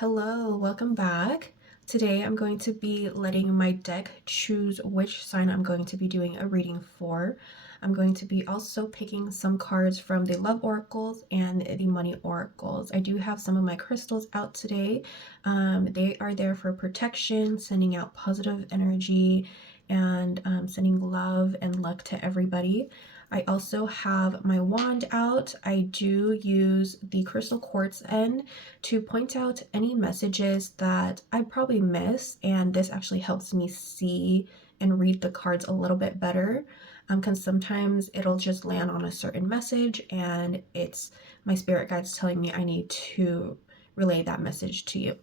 Hello, welcome back. Today I'm going to be letting my deck choose which sign I'm going to be doing a reading for. I'm going to be also picking some cards from the love oracles and the money oracles. I do have some of my crystals out today. They are there for protection, sending out positive energy, and sending love and luck to everybody. I also have my wand out. I do use the crystal quartz end to point out any messages that I probably miss, and this actually helps me see and read the cards a little bit better, because sometimes it'll just land on a certain message and it's my spirit guides telling me I need to relay that message to you.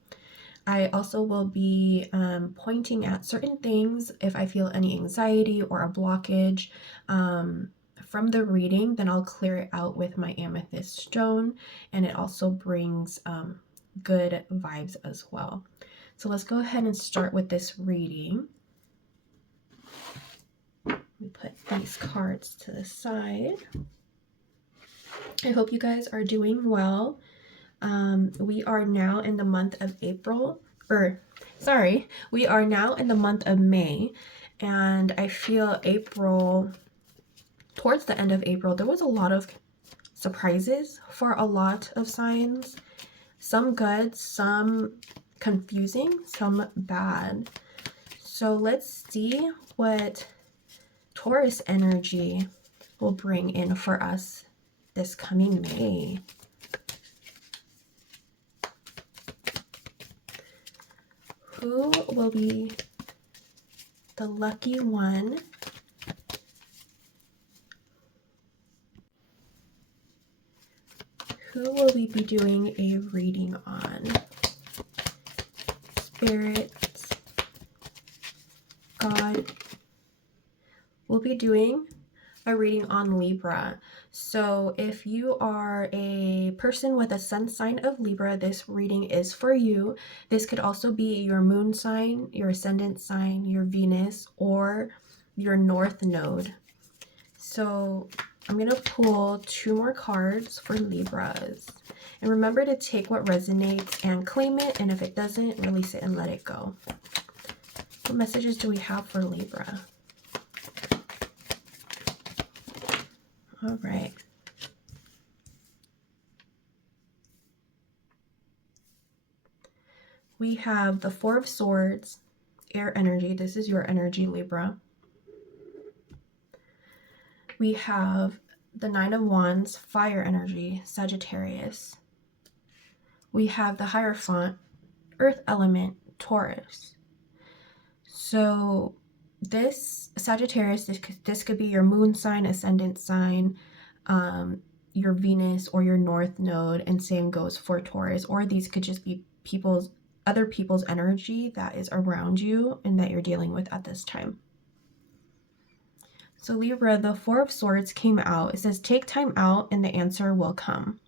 I also will be pointing at certain things if I feel any anxiety or a blockage from the reading. Then I'll clear it out with my amethyst stone, and it also brings good vibes as well. So let's go ahead and start with this reading. We put these cards to the side. I hope you guys are doing well. We are now in the month of we are now in the month of May, and I feel April, towards the end of April, there was a lot of surprises for a lot of signs. Some good, some confusing, some bad. So let's see what Taurus energy will bring in for us this coming May. Who will be the lucky one? Who will we be doing a reading on? Spirit, God. We'll be doing a reading on Libra. So if you are a person with a sun sign of Libra, this reading is for you. This could also be your moon sign, your ascendant sign, your Venus, or your north node. So I'm going to pull 2 more cards for Libras. And remember to take what resonates and claim it, and if it doesn't, release it and let it go. What messages do we have for Libra? All right. We have the 4 of Swords, air energy. This is your energy, Libra. We have the 9 of Wands, fire energy, Sagittarius. We have the Hierophant, earth element, Taurus. So this Sagittarius, this could be your moon sign, ascendant sign, your Venus or your north node, and same goes for Taurus. Or these could just be other people's energy that is around you and that you're dealing with at this time. So Libra, the 4 of Swords came out. It says, take time out and the answer will come.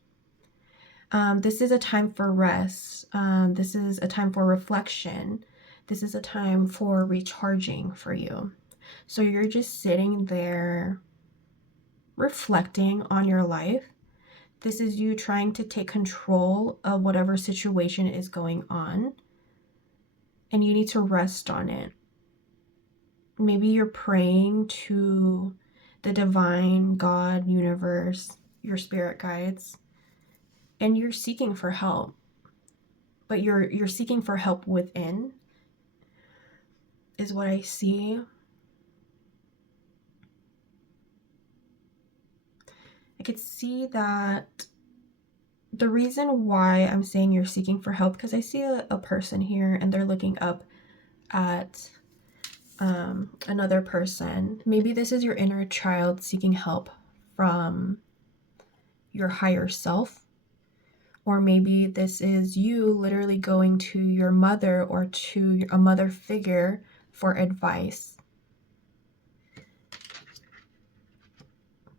This is a time for rest. This is a time for reflection. This is a time for recharging for you. So you're just sitting there reflecting on your life. This is you trying to take control of whatever situation is going on, and you need to rest on it. Maybe you're praying to the divine, God, universe, your spirit guides, and you're seeking for help. But you're seeking for help within, is what I see. I could see that the reason why I'm saying you're seeking for help, because I see a person here and they're looking up at another person. Maybe this is your inner child seeking help from your higher self, or maybe this is you literally going to your mother or to a mother figure for advice.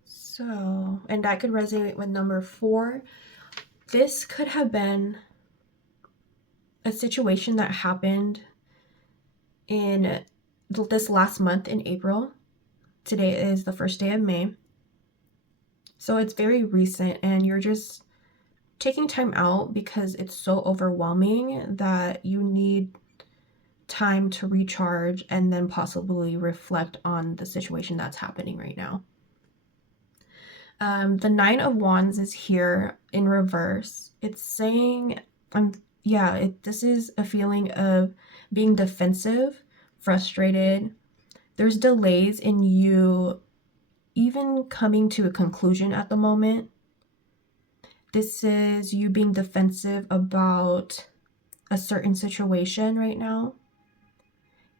So, and that could resonate with number 4. This could have been a situation that happened in this last month in April. Today is the first day of May. So it's very recent, and you're just taking time out because it's so overwhelming that you need time to recharge and then possibly reflect on the situation that's happening right now. The Nine of Wands is here in reverse. It's saying, this is a feeling of being defensive, frustrated. There's delays in you even coming to a conclusion at the moment. This is you being defensive about a certain situation right now.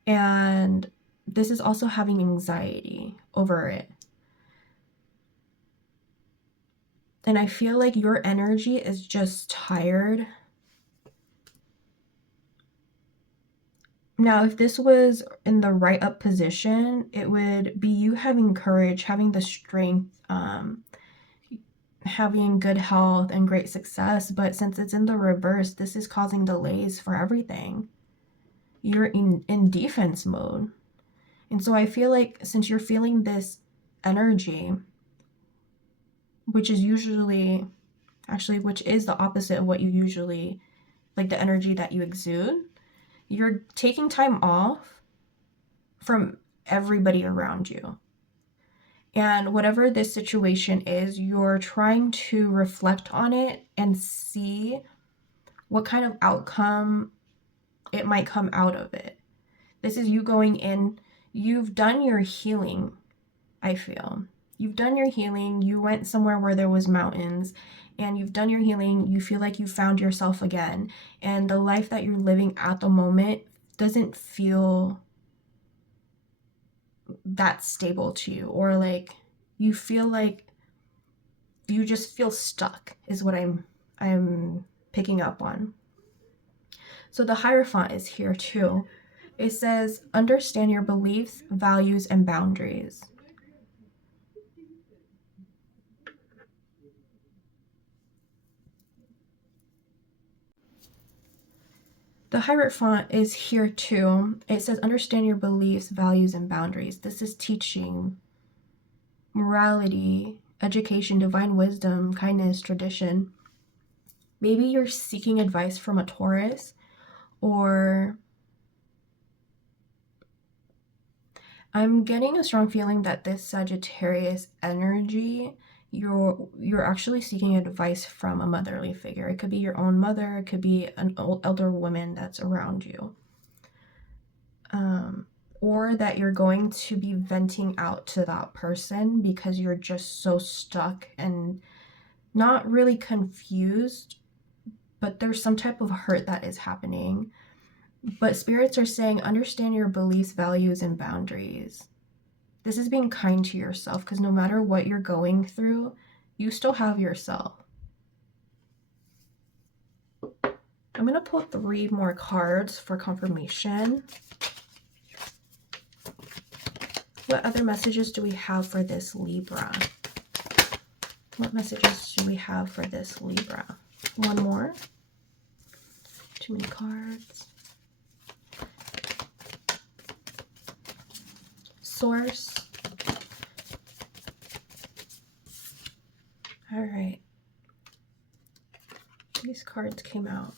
And this is also having anxiety over it. And I feel like your energy is just tired. Now, if this was in the right up position, it would be you having courage, having the strength, having good health and great success. But since it's in the reverse, this is causing delays for everything. You're in defense mode. And so I feel like since you're feeling this energy, which is usually, which is the opposite of what you usually, like the energy that you exude, you're taking time off from everybody around you. And whatever this situation is, you're trying to reflect on it and see what kind of outcome it might come out of it. This is you going in, you've done your healing, I feel. You've done your healing, you went somewhere where there was mountains, and you've done your healing, you feel like you found yourself again. And the life that you're living at the moment doesn't feel that stable to you, or like you feel like you just feel stuck is what I'm picking up on. So the Hierophant is here too. It says, understand your beliefs, values, and boundaries. The Hierophant is here too. It says, understand your beliefs, values, and boundaries. This is teaching, morality, education, divine wisdom, kindness, tradition. Maybe you're seeking advice from a Taurus, or I'm getting a strong feeling that this Sagittarius energy, you're actually seeking advice from a motherly figure. It could be your own mother, it could be an elder woman that's around you. Or that you're going to be venting out to that person because you're just so stuck and not really confused, but there's some type of hurt that is happening. But spirits are saying, understand your beliefs, values, and boundaries. This is being kind to yourself, because no matter what you're going through, you still have yourself. I'm going to pull 3 more cards for confirmation. What other messages do we have for this Libra? What messages do we have for this Libra? One more. Too many cards. Source. All right. These cards came out.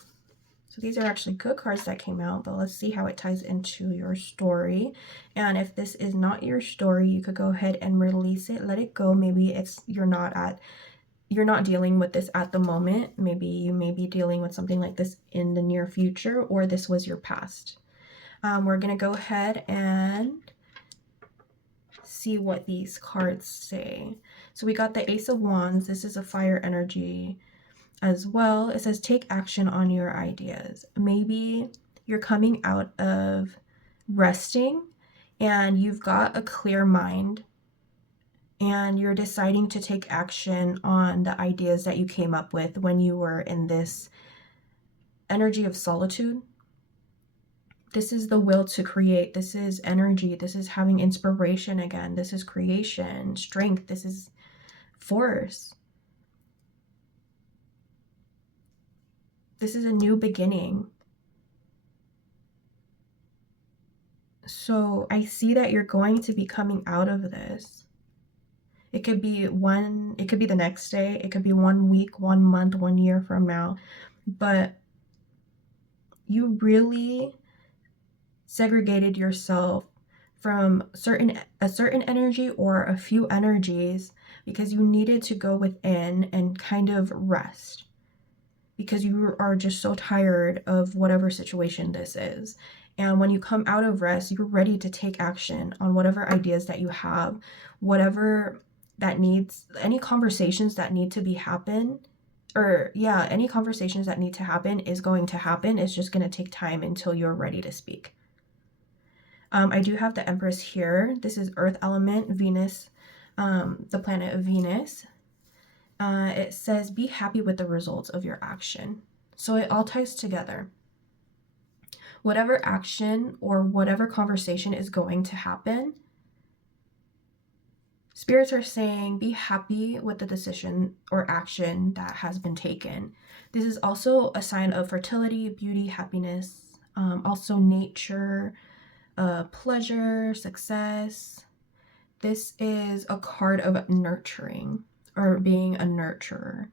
So these are actually good cards that came out, but let's see how it ties into your story. And if this is not your story, you could go ahead and release it, let it go. Maybe it's you're not dealing with this at the moment. Maybe you may be dealing with something like this in the near future, or this was your past. We're gonna go ahead and see what these cards say. So we got the Ace of Wands. This is a fire energy as well. It says, take action on your ideas. Maybe you're coming out of resting and you've got a clear mind and you're deciding to take action on the ideas that you came up with when you were in this energy of solitude. This is the will to create. This is energy. This is having inspiration again. This is creation, strength. This is force. This is a new beginning. So I see that you're going to be coming out of this. It could be the next day, it could be 1 week, 1 month, 1 year from now. But you really segregated yourself from a certain energy or a few energies because you needed to go within and kind of rest, because you are just so tired of whatever situation this is. And when you come out of rest, you're ready to take action on whatever ideas that you have, whatever that needs, any conversations that need to be happen, or yeah, any conversations that need to happen is going to happen. It's just going to take time until you're ready to speak. I do have the Empress here. This is Earth element, Venus, the planet of Venus. It says, be happy with the results of your action. So it all ties together. Whatever action or whatever conversation is going to happen, spirits are saying, be happy with the decision or action that has been taken. This is also a sign of fertility, beauty, happiness, also nature, pleasure, success. This is a card of nurturing or being a nurturer.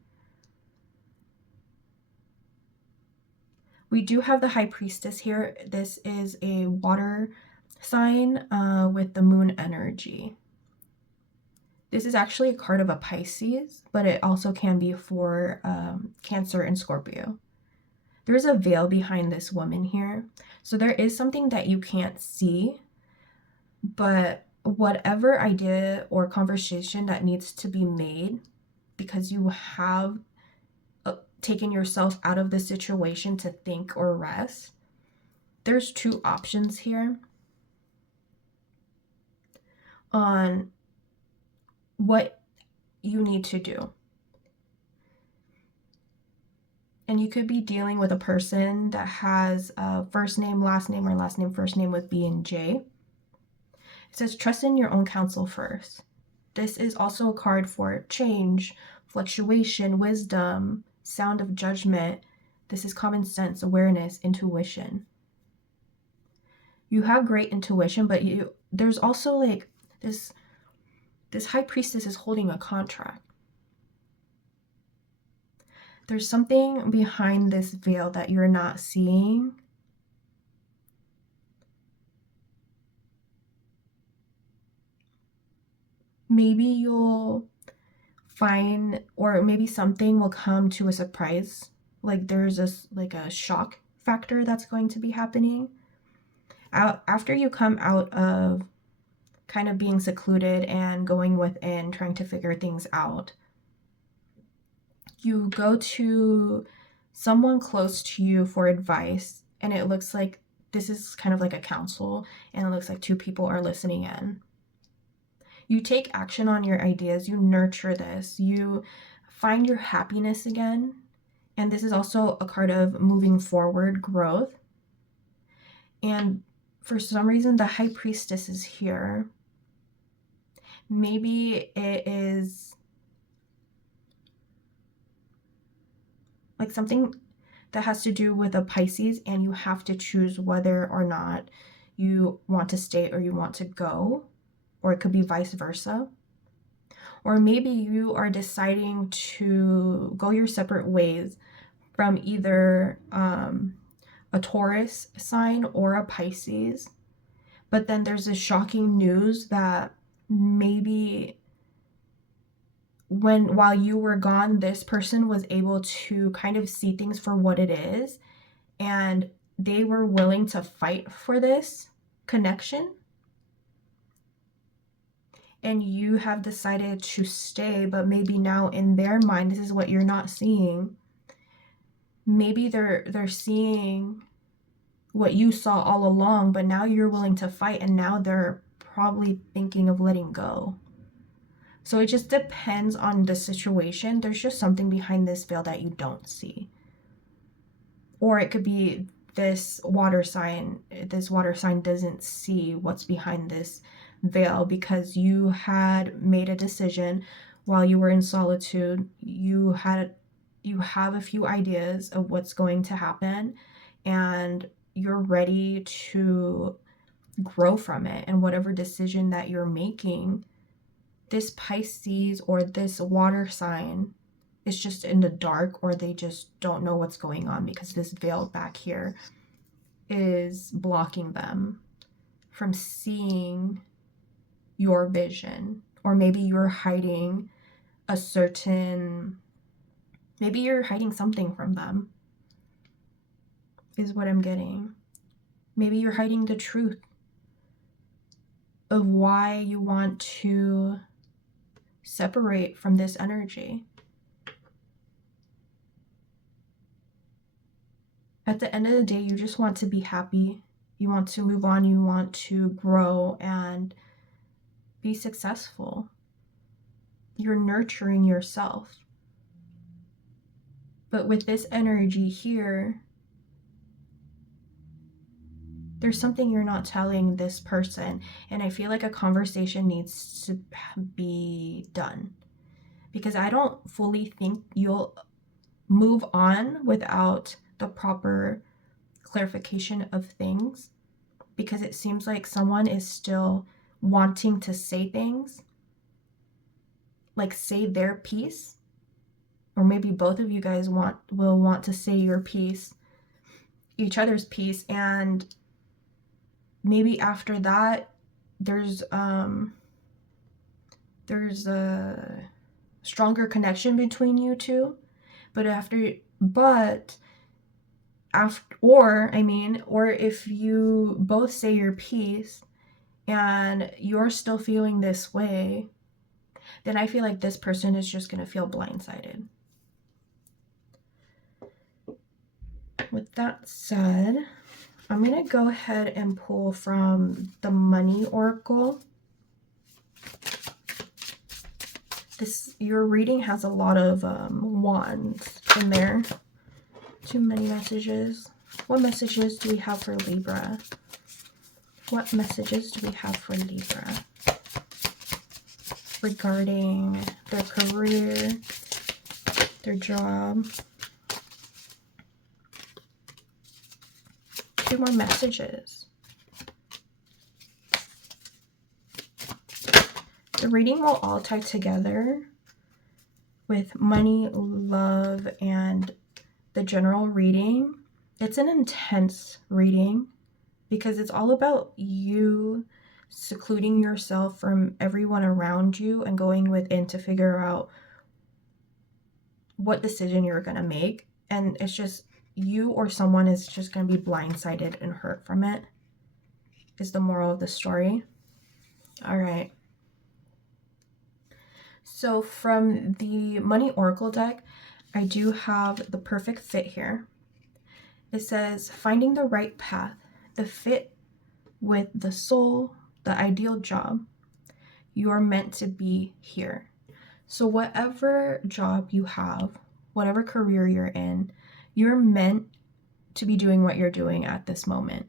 We do have the High Priestess here. This is a water sign with the moon energy. This is actually a card of a Pisces, but it also can be for Cancer and Scorpio. There's a veil behind this woman here. So there is something that you can't see, but whatever idea or conversation that needs to be made, because you have taken yourself out of the situation to think or rest, there's two options here on what you need to do. And you could be dealing with a person that has a first name, last name, or last name, first name with B and J. It says, trust in your own counsel first. This is also a card for change, fluctuation, wisdom, sound of judgment. This is common sense, awareness, intuition. You have great intuition, but there's also like this High Priestess is holding a contract. There's something behind this veil that you're not seeing. Maybe you'll find, or maybe something will come to a surprise. Like there's a shock factor that's going to be happening. After you come out of kind of being secluded and going within, trying to figure things out, you go to someone close to you for advice, and it looks like this is kind of like a council, and it looks like two people are listening in. You take action on your ideas, you nurture this, you find your happiness again, and this is also a card of moving forward, growth. And for some reason, the High Priestess is here. Maybe it is like something that has to do with a Pisces, and you have to choose whether or not you want to stay or you want to go, or it could be vice versa. Or maybe you are deciding to go your separate ways from either a Taurus sign or a Pisces. But then there's this shocking news that maybe while you were gone, this person was able to kind of see things for what it is, and they were willing to fight for this connection. And you have decided to stay, but maybe now in their mind, this is what you're not seeing. Maybe they're seeing what you saw all along, but now you're willing to fight, and now they're probably thinking of letting go. So it just depends on the situation. There's just something behind this veil that you don't see. Or it could be this water sign doesn't see what's behind this veil because you had made a decision while you were in solitude. You have a few ideas of what's going to happen, and you're ready to grow from it. And whatever decision that you're making, this Pisces or this water sign is just in the dark, or they just don't know what's going on because this veil back here is blocking them from seeing your vision. Or maybe you're hiding maybe you're hiding something from them, is what I'm getting. Maybe you're hiding the truth of why you want to separate from this energy. At the end of the day, you just want to be happy. You want to move on. You want to grow and be successful. You're nurturing yourself. But with this energy here, there's something you're not telling this person. And I feel like a conversation needs to be done. Because I don't fully think you'll move on without the proper clarification of things. Because it seems like someone is still wanting to say things. Like say their piece. Or maybe both of you guys will want to say your piece. Each other's piece. And maybe after that, there's a stronger connection between you two. Or if you both say your piece and you're still feeling this way, then I feel like this person is just going to feel blindsided. With that said, I'm going to go ahead and pull from the Money Oracle. Your reading has a lot of wands in there. Too many messages. What messages do we have for Libra? What messages do we have for Libra regarding their career, their job? 2 more messages. The reading will all tie together with money, love, and the general reading. It's an intense reading because it's all about you secluding yourself from everyone around you and going within to figure out what decision you're going to make. And it's just you or someone is just going to be blindsided and hurt from it, is the moral of the story. All right. So from the Money Oracle deck, I do have the perfect fit here. It says, finding the right path, the fit with the soul, the ideal job. You're meant to be here. So whatever job you have, whatever career you're in, you're meant to be doing what you're doing at this moment.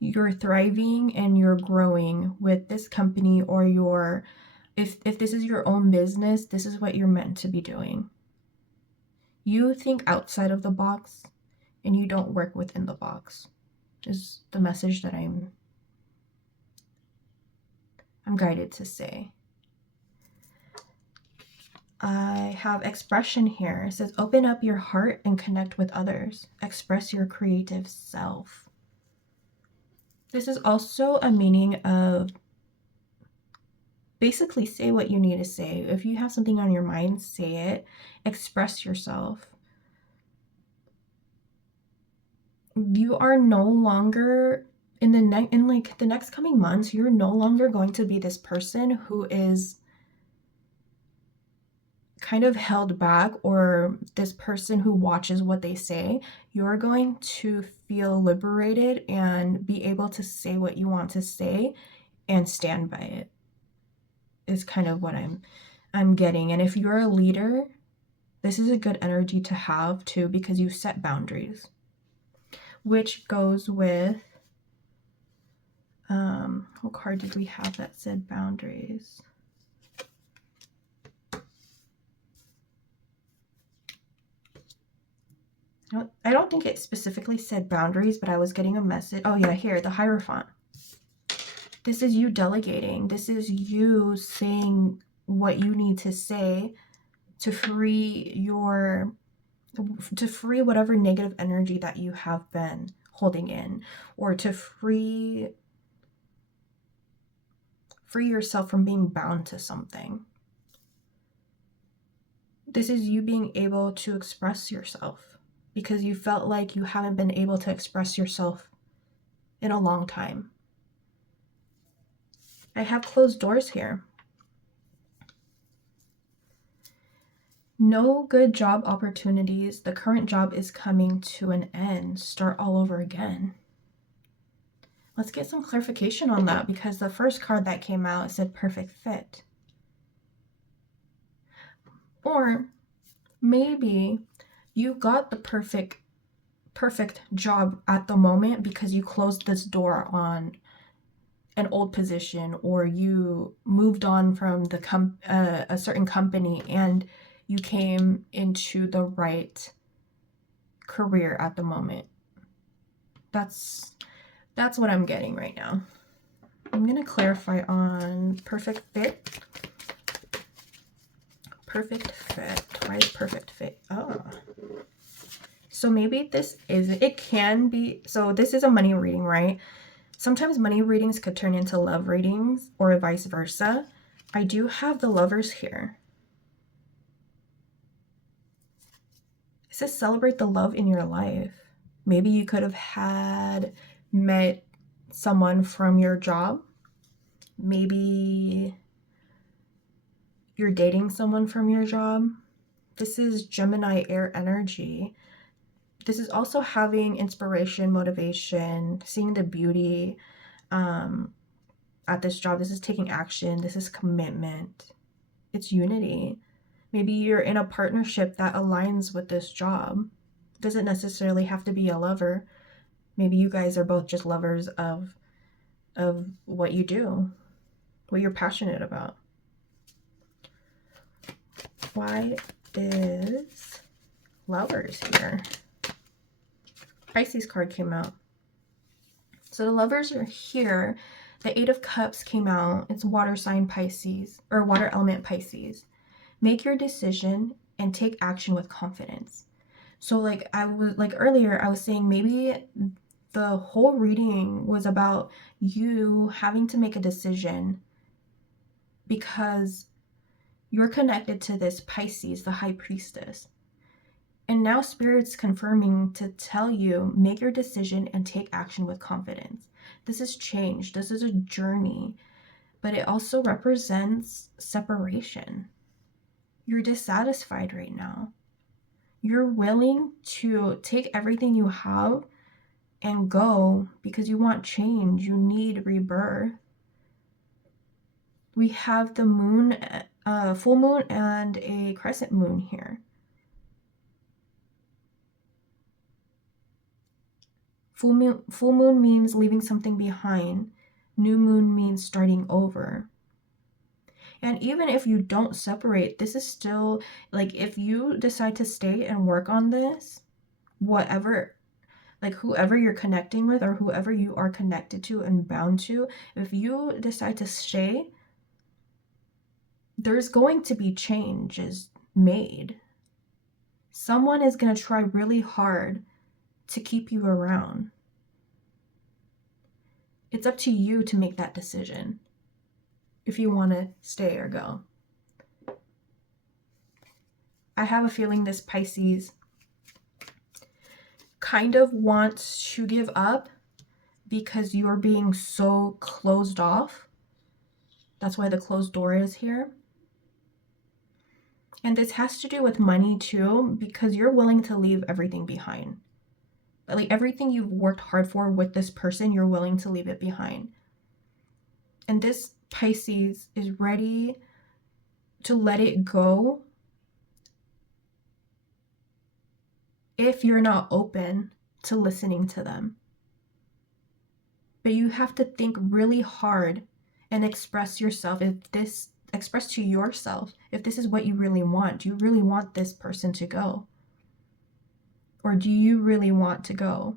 You're thriving and you're growing with this company, or if this is your own business, this is what you're meant to be doing. You think outside of the box and you don't work within the box, is the message that I'm guided to say. I have expression here. It says, open up your heart and connect with others. Express your creative self. This is also a meaning of basically say what you need to say. If you have something on your mind, say it. Express yourself. You are no longer in the next coming months, you're no longer going to be this person who is kind of held back, or this person who watches what they say. You're going to feel liberated and be able to say what you want to say and stand by it, is kind of what I'm getting. And if you're a leader, this is a good energy to have too, because you set boundaries, which goes with what card did we have that said boundaries? I don't think it specifically said boundaries, but I was getting a message. Oh yeah, here, the Hierophant. This is you delegating. This is you saying what you need to say to free whatever negative energy that you have been holding in, or to free yourself from being bound to something. This is you being able to express yourself because you felt like you haven't been able to express yourself in a long time. I have closed doors here. No good job opportunities. The current job is coming to an end. Start all over again. Let's get some clarification on that, because the first card that came out said perfect fit. Or maybe you got the perfect job at the moment because you closed this door on an old position, or you moved on from a certain company and you came into the right career at the moment. That's what I'm getting right now. I'm going to clarify on perfect fit. Perfect fit. Why is perfect fit? Oh. So maybe it can be, so this is a money reading, right? Sometimes money readings could turn into love readings, or vice versa. I do have the Lovers here. It says celebrate the love in your life. Maybe you could have met someone from your job. Maybe you're dating someone from your job. This is Gemini air energy. This is also having inspiration, motivation, seeing the beauty at this job. This is taking action. This is commitment. It's unity. Maybe you're in a partnership that aligns with this job. Doesn't necessarily have to be a lover. Maybe you guys are both just lovers of what you do, what you're passionate about. Why is Lovers here? Pisces card came out. So the Lovers are here. The Eight of Cups came out. It's water sign Pisces, or water element Pisces. Make your decision and take action with confidence. So like earlier, I was saying maybe the whole reading was about you having to make a decision because you're connected to this Pisces, the High Priestess. And now Spirit's confirming to tell you, make your decision and take action with confidence. This is change. This is a journey, but it also represents separation. You're dissatisfied right now. You're willing to take everything you have and go because you want change. You need rebirth. We have the moon, full moon and a crescent moon here. Full moon means leaving something behind. New moon means starting over. And even if you don't separate, this is still, like, if you decide to stay and work on this, whatever, like whoever you're connecting with or whoever you are connected to and bound to, if you decide to stay, there's going to be changes made. Someone is going to try really hard to keep you around. It's up to you to make that decision if you want to stay or go. I have a feeling this Pisces kind of wants to give up because you are being so closed off. That's why the closed door is here. And this has to do with money too, because you're willing to leave everything behind. Like everything you've worked hard for with this person, you're willing to leave it behind. And this Pisces is ready to let it go if you're not open to listening to them. But you have to think really hard and express yourself. Express to yourself if this is what you really want. Do you really want this person to go? Or do you really want to go?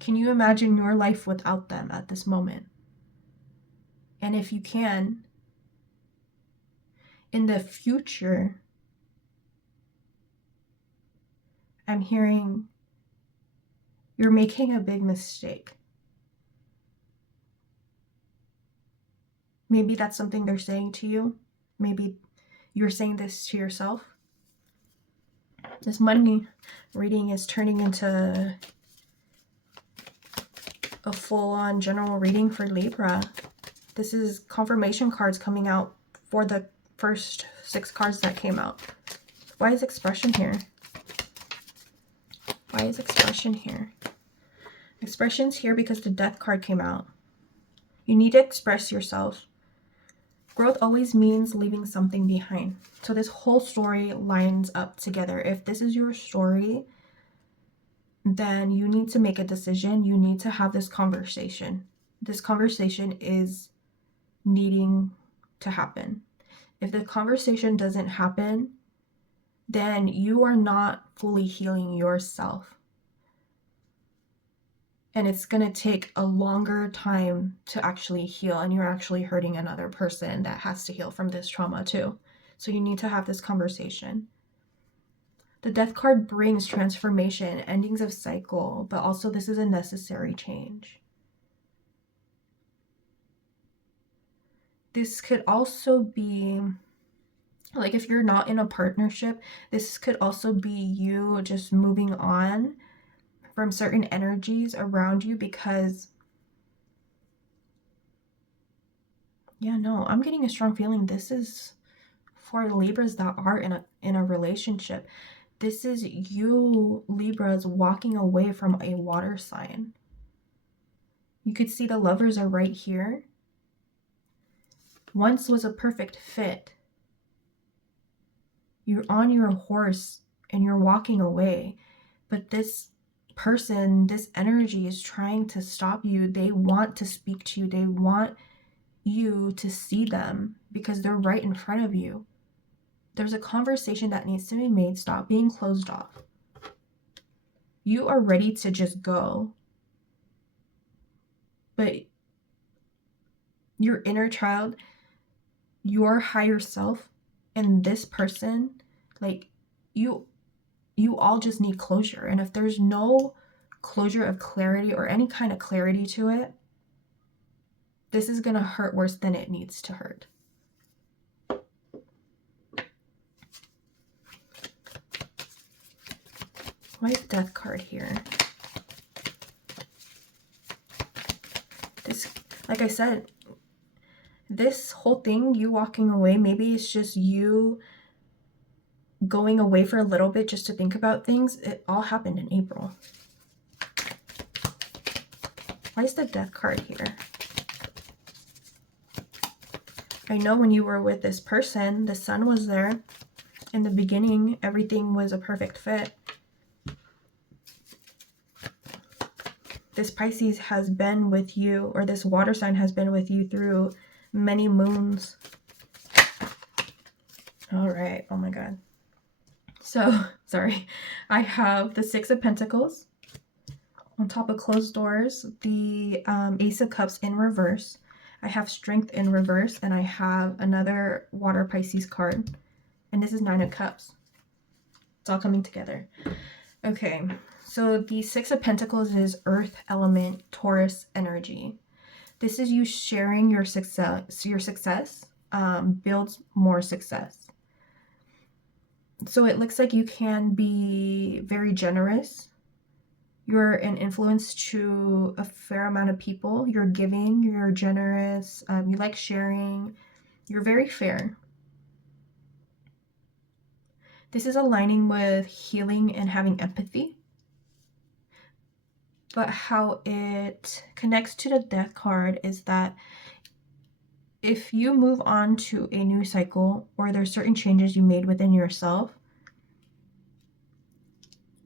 Can you imagine your life without them at this moment? And if you can, in the future, I'm hearing you're making a big mistake. Maybe that's something they're saying to you. Maybe you're saying this to yourself. This money reading is turning into a full-on general reading for Libra. This is confirmation cards coming out for the first 6 cards that came out. Why is expression here? Why is expression here? Expression's here because the Death card came out. You need to express yourself. Growth always means leaving something behind. So this whole story lines up together. If this is your story, then you need to make a decision. You need to have this conversation. This conversation is needing to happen. If the conversation doesn't happen, then you are not fully healing yourself. And it's going to take a longer time to actually heal, and you're actually hurting another person that has to heal from this trauma too. So you need to have this conversation. The Death card brings transformation, endings of cycle, but also this is a necessary change. This could also be, like, if you're not in a partnership, this could also be you just moving on from certain energies around you because, yeah, no, I'm getting a strong feeling this is for Libras that are in a relationship. This is you, Libras, walking away from a water sign. You could see the lovers are right here. Once was a perfect fit. You're on your horse and you're walking away, but this person, this energy is trying to stop you. They want to speak to you. They want you to see them because they're right in front of you. There's a conversation that needs to be made. Stop being closed off. You are ready to just go, but your inner child, your higher self, and this person, like, you all just need closure. And if there's no closure of clarity or any kind of clarity to it, this is going to hurt worse than it needs to hurt. Why is Death card here? This, like I said, this whole thing, you walking away, maybe it's just you going away for a little bit just to think about things. It all happened in April. Why is the Death card here? I know when you were with this person, the sun was there. In the beginning, everything was a perfect fit. This Pisces has been with you, or this water sign has been with you through many moons. All right. Oh my God. So, sorry. I have the 6 of Pentacles on top of closed doors, the Ace of Cups in reverse. I have Strength in reverse, and I have another water Pisces card. And this is 9 of Cups. It's all coming together. Okay. So the 6 of Pentacles is Earth element, Taurus energy. This is you sharing your success. Your success builds more success. So it looks like you can be very generous. You're an influence to a fair amount of people. You're giving, you're generous, you like sharing. You're very fair. This is aligning with healing and having empathy. But how it connects to the Death card is that if you move on to a new cycle, or there's certain changes you made within yourself,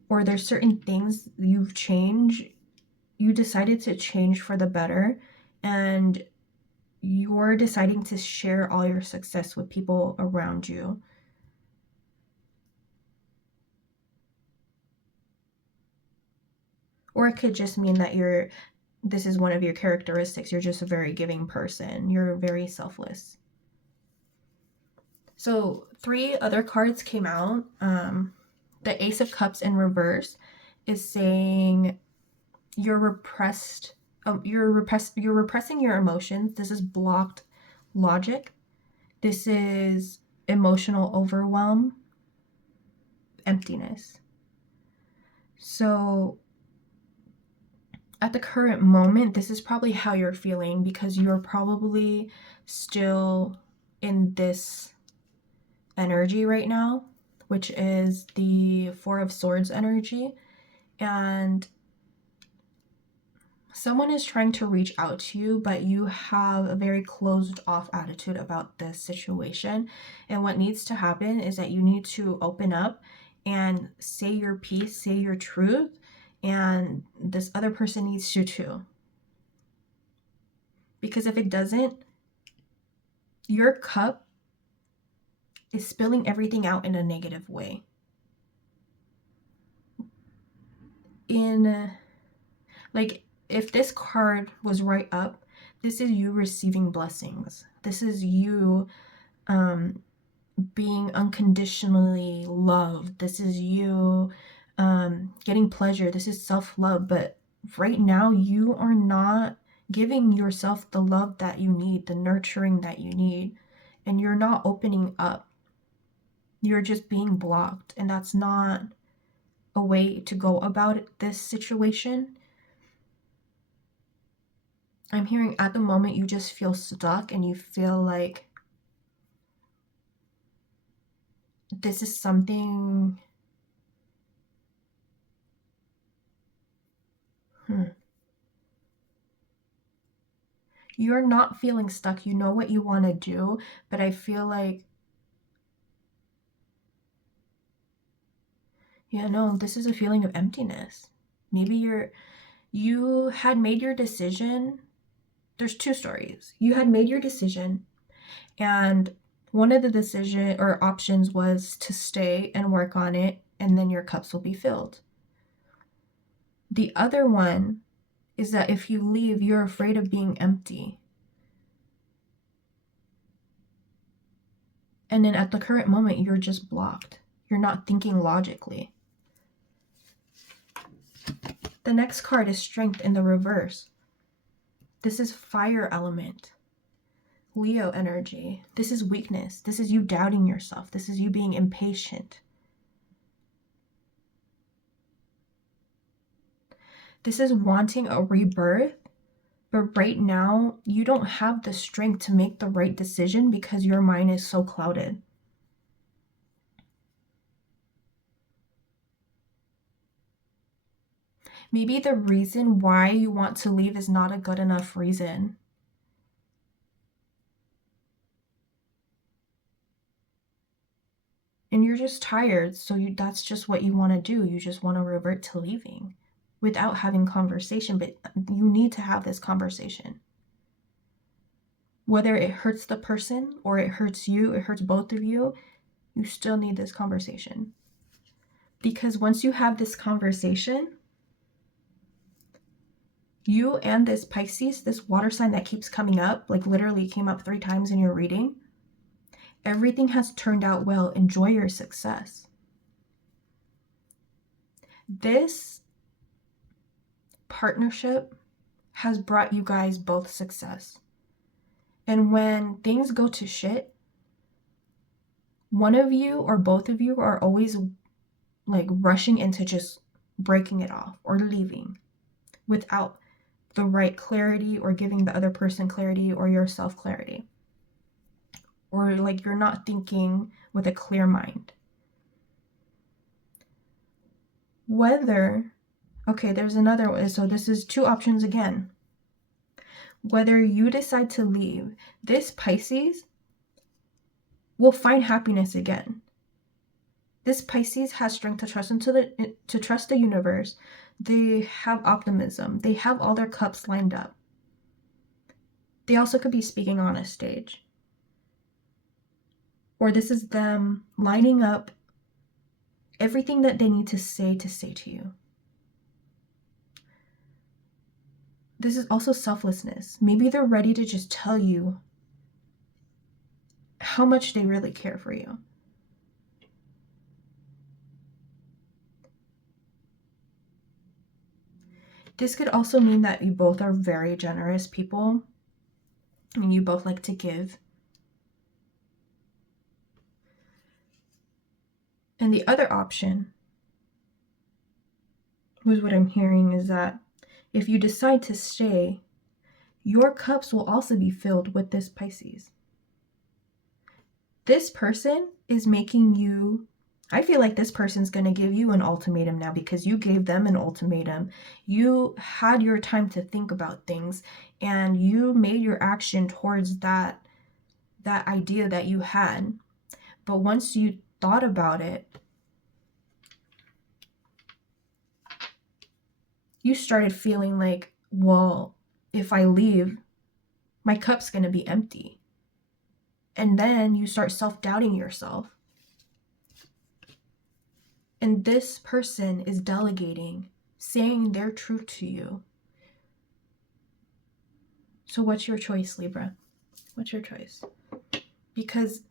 or there's certain things you've changed, you decided to change for the better, and you're deciding to share all your success with people around you. Or it could just mean that you're this is one of your characteristics. You're just a very giving person. You're very selfless. So 3 other cards came out. The Ace of Cups in reverse is saying you're repressing your emotions. This is blocked logic. This is emotional overwhelm, emptiness. So at the current moment, this is probably how you're feeling, because you're probably still in this energy right now, which is the Four of Swords energy. And someone is trying to reach out to you, but you have a very closed off attitude about this situation. And what needs to happen is that you need to open up and say your piece, say your truth, and this other person needs to too. Because if it doesn't, your cup is spilling everything out in a negative way. If this card was right up, this is you receiving blessings. This is you being unconditionally loved. This is you getting pleasure. This is self-love. But right now, you are not giving yourself the love that you need, the nurturing that you need, and you're not opening up. You're just being blocked, and that's not a way to go about this situation. I'm hearing at the moment you just feel stuck, and you feel like this is something You're not feeling stuck. You know what you want to do, but I feel like, this is a feeling of emptiness. Maybe you had made your decision. There's 2 stories. You had made your decision, and one of the decision or options was to stay and work on it, and then your cups will be filled. The other one is that if you leave, you're afraid of being empty. And then at the current moment, you're just blocked. You're not thinking logically. The next card is Strength in the reverse. This is fire element. Leo energy. This is weakness. This is you doubting yourself. This is you being impatient. This is wanting a rebirth, but right now you don't have the strength to make the right decision because your mind is so clouded. Maybe the reason why you want to leave is not a good enough reason. And you're just tired, so that's just what you want to do. You just want to revert to leaving without having conversation, but you need to have this conversation. Whether it hurts the person or it hurts you, it hurts both of you, you still need this conversation. Because once you have this conversation, you and this Pisces, this water sign that keeps coming up, like literally came up 3 times in your reading, everything has turned out well. Enjoy your success. This partnership has brought you guys both success. And when things go to shit, one of you or both of you are always like rushing into just breaking it off or leaving without the right clarity or giving the other person clarity or yourself clarity. Or like you're not thinking with a clear mind. There's another one. So this is 2 options again. Whether you decide to leave, this Pisces will find happiness again. This Pisces has strength to trust the universe. They have optimism. They have all their cups lined up. They also could be speaking on a stage. Or this is them lining up everything that they need to say to you. this is also selflessness. Maybe they're ready to just tell you how much they really care for you. This could also mean that you both are very generous people and you both like to give. And the other option was what I'm hearing is that if you decide to stay, your cups will also be filled with this Pisces. This person is making you, I feel like this person's going to give you an ultimatum now because you gave them an ultimatum. You had your time to think about things and you made your action towards that idea that you had. But once you thought about it, you started feeling like, well, if I leave, my cup's going to be empty. And then you start self-doubting yourself. And this person is delegating, saying their truth to you. So what's your choice, Libra? What's your choice? Because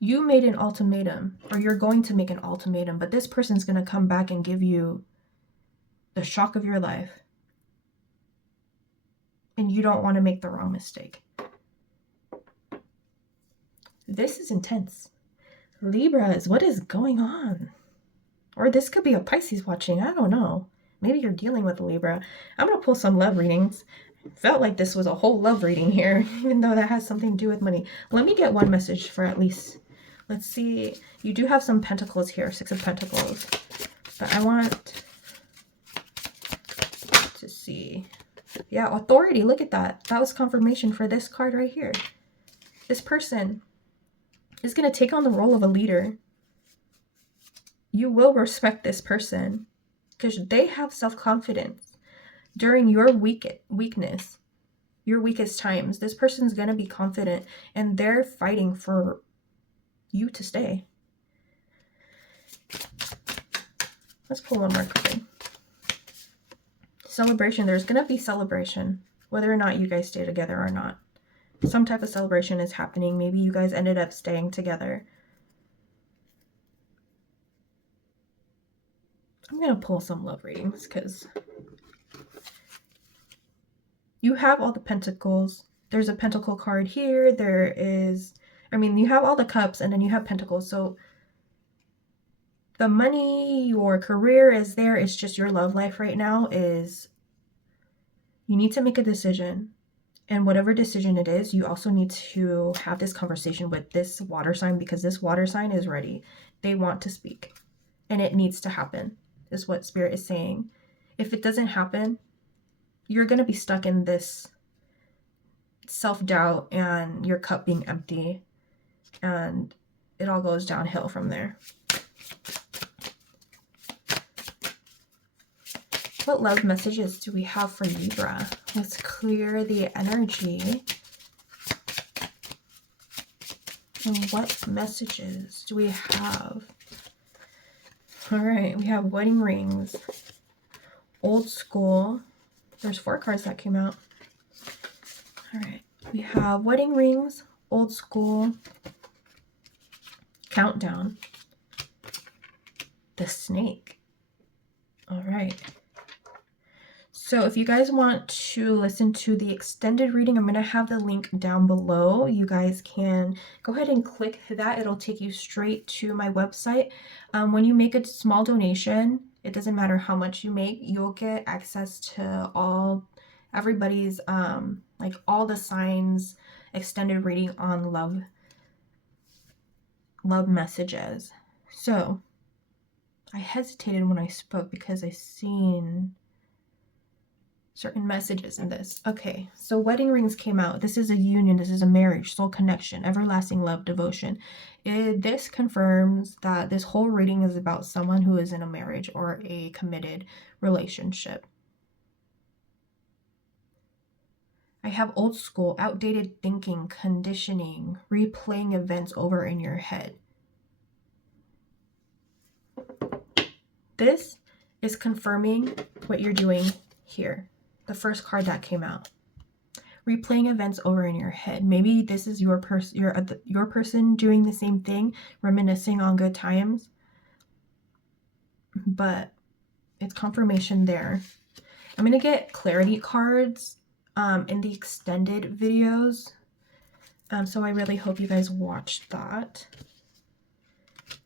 you made an ultimatum, or you're going to make an ultimatum, but this person's going to come back and give you the shock of your life. And you don't want to make the wrong mistake. This is intense. Libras, what is going on? Or this could be a Pisces watching. I don't know. Maybe you're dealing with a Libra. I'm going to pull some love readings. Felt like this was a whole love reading here, even though that has something to do with money. Let me get one message for at least. Let's see. You do have some pentacles here, 6 of Pentacles. But I want to see. Yeah, authority. Look at that. That was confirmation for this card right here. This person is going to take on the role of a leader. You will respect this person because they have self-confidence. During your weakness, your weakest times, this person's going to be confident and they're fighting for you to stay. Let's pull one more card. Celebration. There's going to be celebration, whether or not you guys stay together or not. Some type of celebration is happening. Maybe you guys ended up staying together. I'm going to pull some love readings because you have all the pentacles. There's a pentacle card here. There is, you have all the cups and then you have pentacles. So the money, your career is there. It's just your love life right now is you need to make a decision. And whatever decision it is, you also need to have this conversation with this water sign because this water sign is ready. They want to speak and it needs to happen, is what Spirit is saying. If it doesn't happen, you're going to be stuck in this self-doubt and your cup being empty and it all goes downhill from there. What love messages do we have for Libra? Let's clear the energy. And what messages do we have? All right, we have wedding rings, old school. There's 4 cards that came out. All right, we have wedding rings, old school, countdown, the snake. All right. So if you guys want to listen to the extended reading, I'm going to have the link down below. You guys can go ahead and click that. It'll take you straight to my website. When you make a small donation, it doesn't matter how much you make, you'll get access to everybody's, like all the signs, extended reading on love messages. So I hesitated when I spoke because I seen certain messages in this. Okay, so wedding rings came out. This is a union. This is a marriage, soul connection, everlasting love, devotion. This confirms that this whole reading is about someone who is in a marriage or a committed relationship. I have old school, outdated thinking, conditioning, replaying events over in your head. This is confirming what you're doing here. the first card that came out. Replaying events over in your head. Maybe this is your person doing the same thing, reminiscing on good times. But it's confirmation there. I'm going to get clarity cards in the extended videos. So I really hope you guys watched that.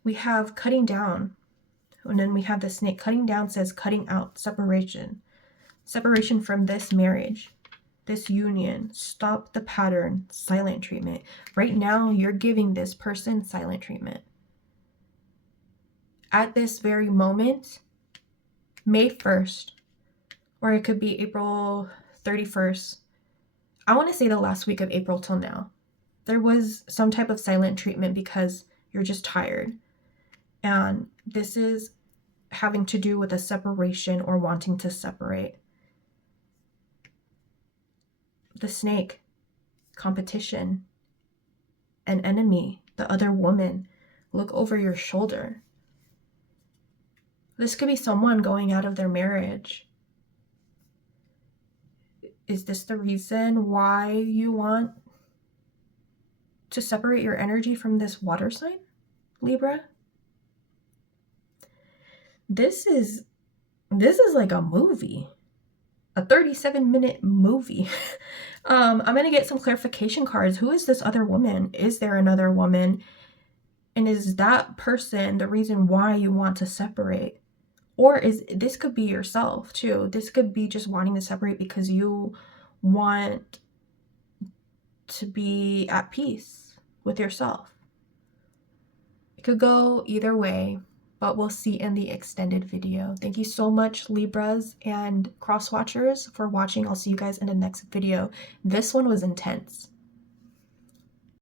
We have cutting down. And then we have the snake. Cutting down says cutting out, separation. Separation from this marriage, this union. Stop the pattern, silent treatment. Right now, you're giving this person silent treatment. At this very moment, May 1st, or it could be April 31st. I want to say the last week of April till now. There was some type of silent treatment because you're just tired. And this is having to do with a separation or wanting to separate. The snake, competition, an enemy, the other woman. Look over your shoulder. This could be someone going out of their marriage. Is this the reason why you want to separate your energy from this water sign, Libra? This is like a movie, a 37-minute movie. I'm going to get some clarification cards. Who is this other woman? Is there another woman? And is that person the reason why you want to separate? Or is this could be yourself too. This could be just wanting to separate because you want to be at peace with yourself. It could go either way, but we'll see in the extended video. Thank you so much, Libras and cross watchers, for watching. I'll see you guys in the next video. This one was intense.